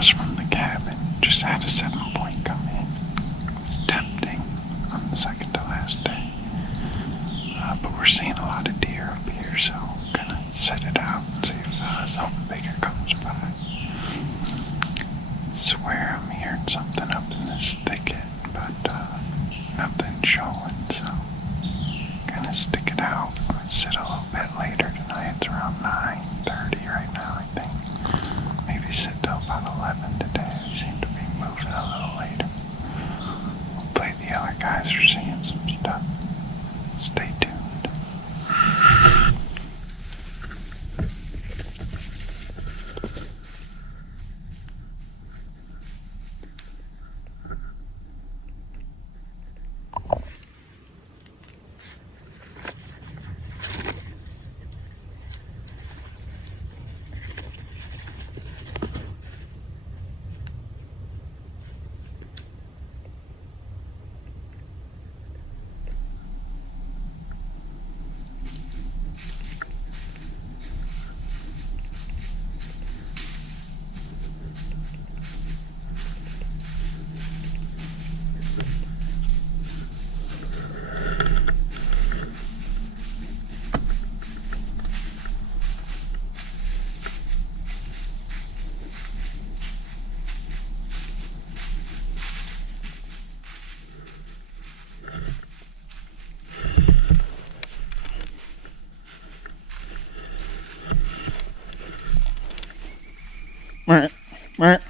across from the cabin. Just had a 7-point come in. It was tempting on the second to last day. But we're seeing a lot of deer up here, so I'm gonna set it out and see if something bigger comes by. Swear I'm hearing something up in this thicket, but nothing's showing, so I'm gonna stick it out. I'll sit a little bit later tonight. It's around 9:30 right now, I think. Maybe sit till about 11 today. I seem to be moving a little later. Hopefully the other guys are seeing some stuff. Stay tuned. Right.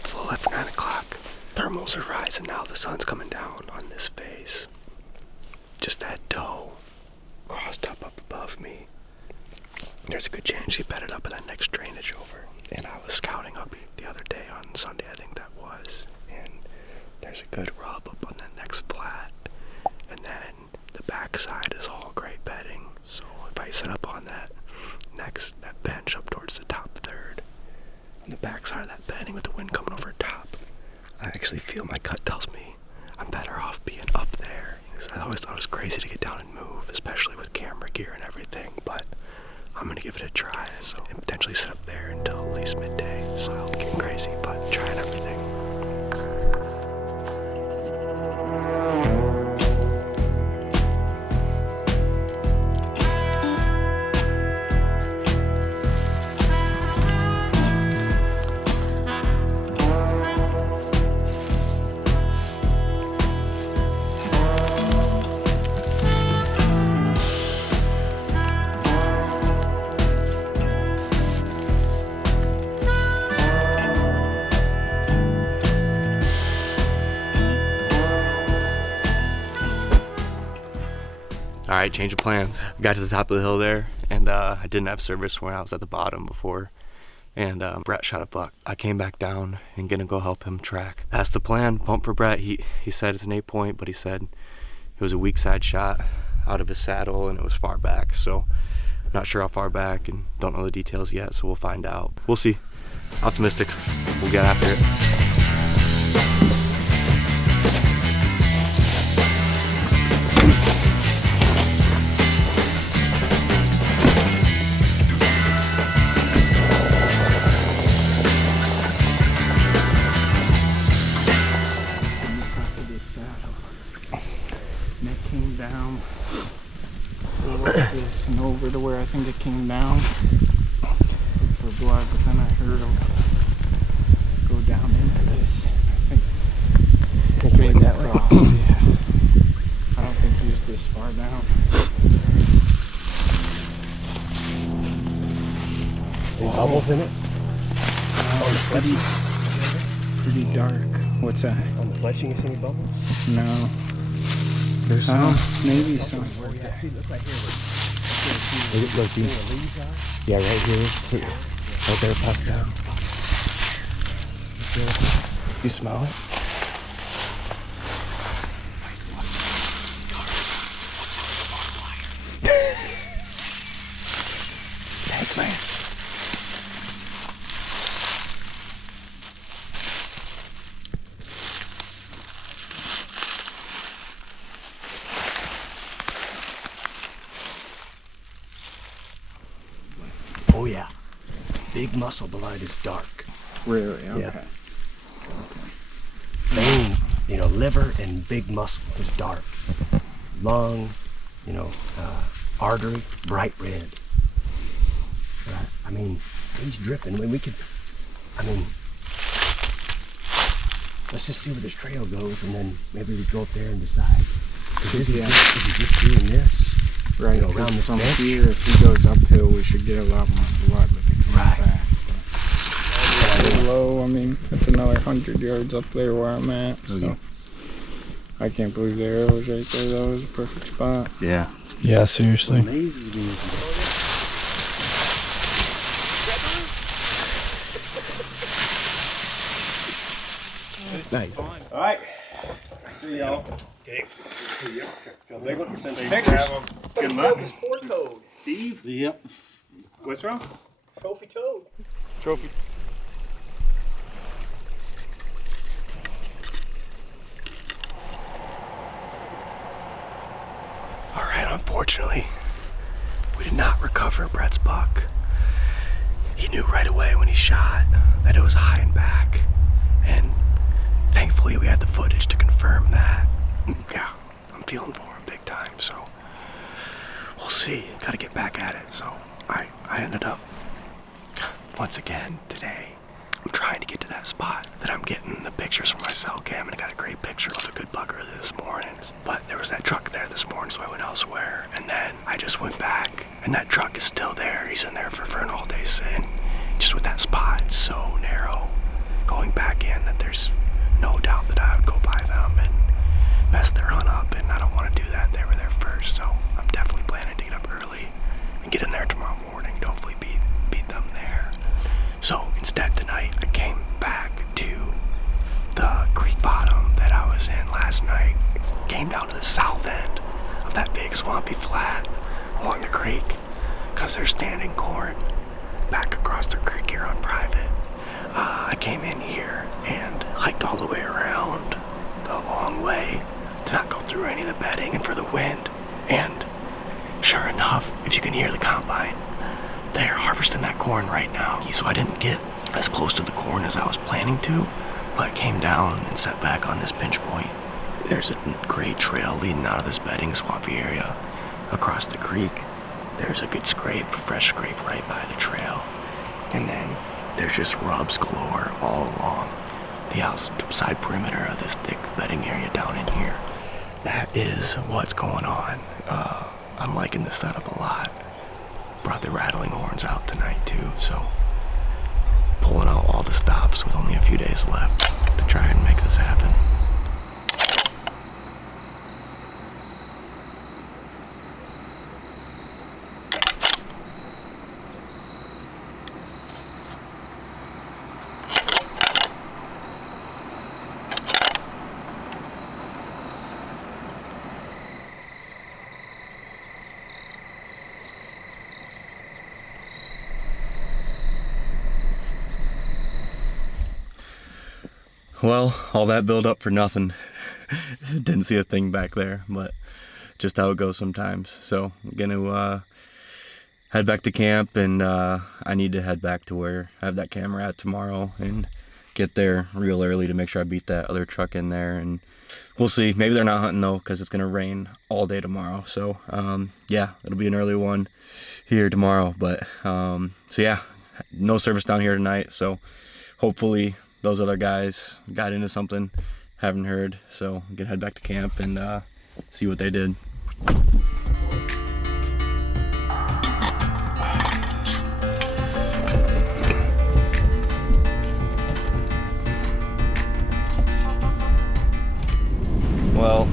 It's a little after 9 o'clock. Thermals are rising now. The sun's coming down on this face. Just that doe crossed up above me. There's a good chance she bedded up in that next drainage over. And I was scouting up the other day on Sunday, I think that was. And there's a good rub up on that next flat. And then the backside is all great bedding. So if I set up on that bench up towards the top third, on the backside of that bedding with the wind coming over top, I actually feel, my gut tells me I'm better off being up there. Because I always thought it was crazy to get down and move, especially with camera gear and everything, but I'm gonna give it a try, so, and potentially sit up there until at least midday. So getting crazy, but trying everything. Alright, change of plans. I got to the top of the hill there, and I didn't have service when I was at the bottom before, and Brett shot a buck. I came back down and gonna go help him track. That's the plan. Pump for Brett. He said it's an 8-point, but he said it was a weak side shot out of his saddle and it was far back, so not sure how far back and don't know the details yet, so we'll find out. We'll see. Optimistic. We'll get after it. And over to where I think it came down for blood, but then I heard him go down into this. I think he went that way. Yeah. I don't think he was this far down. Any bubbles in it? On the Pretty dark. What's that? On the fletching, you see any bubbles? No. There's some. Maybe some. See, it looks like look, these. Yeah, right here. Right there, puffed down. You smell it? Thanks, man. Oh yeah, big muscle blood is dark. Really? Okay. Yeah. Vein, liver and big muscle is dark. Lung, artery, bright red. I mean, he's dripping. Let's just see where this trail goes, and then maybe we go up there and decide. Is he just doing this? Right, around this from bench? here, if he goes uphill, we should get a lot more blood with it coming Right. back. But low, I mean, it's another 100 yards up there where I'm at, so. I can't believe the arrow was right there. That was a perfect spot. Yeah. Yeah, seriously. Nice. All right. See y'all. Okay. See ya. Big one. Send pictures. Good luck. Sport toad. Steve. Yep. What's wrong? Trophy toad. Trophy. All right, unfortunately, we did not recover Brett's buck. He knew right away when he shot that it was high and back, and thankfully we had the footage to confirm that. Yeah, I'm feeling for him big time, so we'll see. Gotta get back at it. So I ended up, once again today, I'm trying to get to that spot that I'm getting the pictures from my cell cam, and I got a great picture of a good bugger this morning. But there was that truck there this morning, so I went elsewhere, and then I just went back, and that truck is still there. He's in there for an all-day sin. Just with that spot, it's so narrow. Going back in, that there's no doubt that I would go by them and mess their hunt up, and I don't want to do that. They were there first, so I'm definitely planning to get up early and get in there tomorrow morning to hopefully beat them there. So instead tonight, I came back to the creek bottom that I was in last night. Came down to the south end of that big swampy flat along the creek, because there's standing corn back across the creek here on private. I came in here and hiked all the way around the long way any of the bedding and for the wind. And sure enough, if you can hear the combine, they're harvesting that corn right now. So I didn't get as close to the corn as I was planning to, but came down and sat back on this pinch point. There's a great trail leading out of this bedding swampy area across the creek. There's a good scrape, fresh scrape right by the trail. And then there's just rubs galore all along the outside perimeter of this thick bedding area down in here. That is what's going on. I'm liking this setup a lot. Brought the rattling horns out tonight too, so pulling out all the stops with only a few days left to try and make this happen. Well, all that build up for nothing. Didn't see a thing back there, but just how it goes sometimes. So I'm gonna head back to camp, and I need to head back to where I have that camera at tomorrow and get there real early to make sure I beat that other truck in there. And we'll see. Maybe they're not hunting though, because it's gonna rain all day tomorrow. So yeah, it'll be an early one here tomorrow. But so yeah, no service down here tonight. So hopefully those other guys got into something, haven't heard, so I'm gonna head back to camp and see what they did. Well,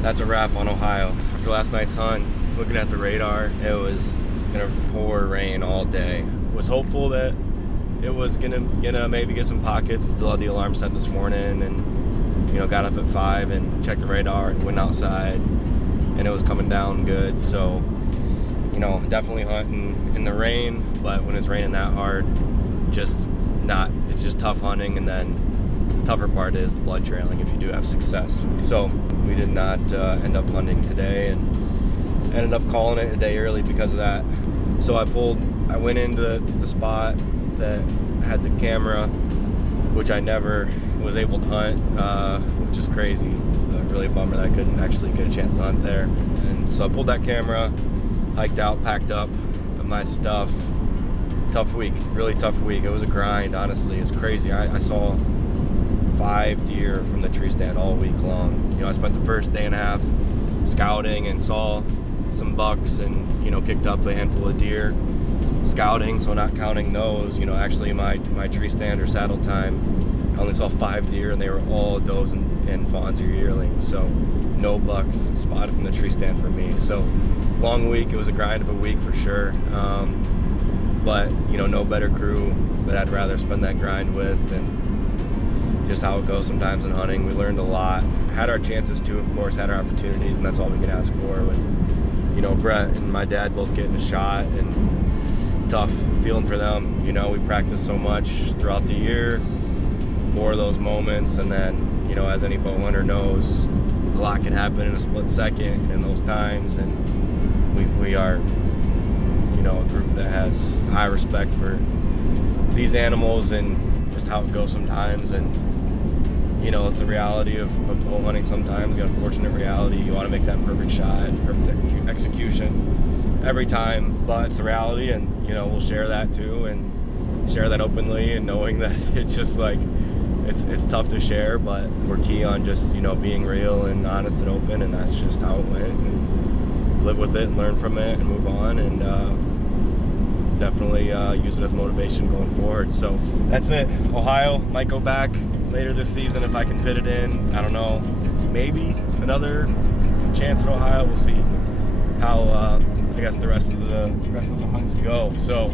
that's a wrap on Ohio. After last night's hunt, looking at the radar, it was gonna pour rain all day. Was hopeful that it was gonna maybe get some pockets. Still had the alarm set this morning, and got up at 5 and checked the radar and went outside, and it was coming down good. So definitely hunting in the rain, but when it's raining that hard, it's just tough hunting. And then the tougher part is the blood trailing if you do have success. So we did not end up hunting today, and ended up calling it a day early because of that. So I went into the spot that had the camera, which I never was able to hunt, which is crazy. Really a bummer that I couldn't actually get a chance to hunt there. And so I pulled that camera, hiked out, packed up my stuff. Tough week, really tough week. It was a grind, honestly. It's crazy. I saw 5 deer from the tree stand all week long. I spent the first day and a half scouting and saw some bucks and kicked up a handful of deer scouting, so not counting those. Actually my tree stand or saddle time, I only saw 5 deer, and they were all does and fawns or yearlings, so no bucks spotted from the tree stand for me. So long week. It was a grind of a week for sure, but no better crew that I'd rather spend that grind with. And just how it goes sometimes in hunting. We learned a lot, had our chances too, of course, had our opportunities, and that's all we can ask for. When Brett and my dad both getting a shot, and tough feeling for them. We practiced so much throughout the year for those moments, and then as any bow hunter knows, a lot can happen in a split second in those times. And we are a group that has high respect for these animals and just how it goes sometimes. And it's the reality of bow hunting sometimes. The unfortunate reality, you want to make that perfect shot, perfect execution every time, but it's the reality. And we'll share that too, and share that openly, and knowing that it's just like it's tough to share, but we're key on just being real and honest and open, and that's just how it went. And live with it and learn from it and move on, and definitely use it as motivation going forward. So that's it. Ohio might go back later this season if I can fit it in. I don't know, maybe another chance at Ohio. We'll see how I guess the rest of the hunts go. So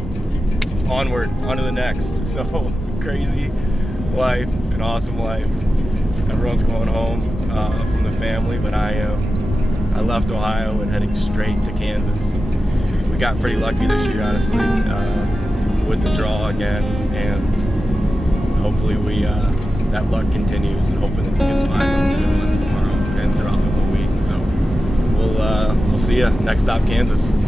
onward, on to the next. So crazy life, an awesome life. Everyone's going home from the family, but I left Ohio and heading straight to Kansas. We got pretty lucky this year, honestly, with the draw again, and hopefully that luck continues, and hoping to get some eyes on some good ones tomorrow and throughout the whole week. see ya. Next stop, Kansas.